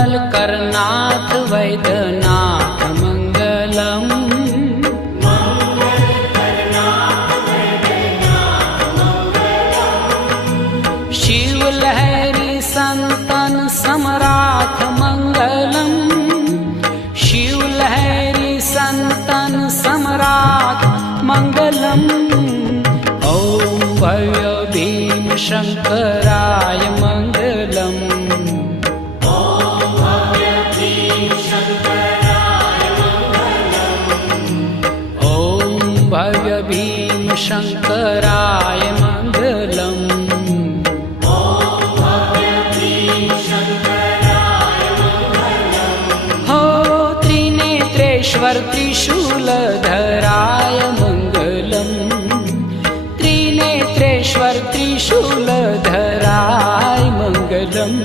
मङ्गलकरनाथ वैद्यनाथ मङ्गलम् शिवलहरी संतन सम्राट मङ्गलम् शिवलहरी संतन सम्राट मङ्गलम् ॐ भव्य भीम शङ्कराय मङ्गलम् ॐ भव्य भीम शङ्कराय मङ्गलम् हो त्रिनेत्रेश्वर त्रिशूलधराय मङ्गलम् त्रिनेत्रेश्वर त्रिशूलधराय मङ्गलम्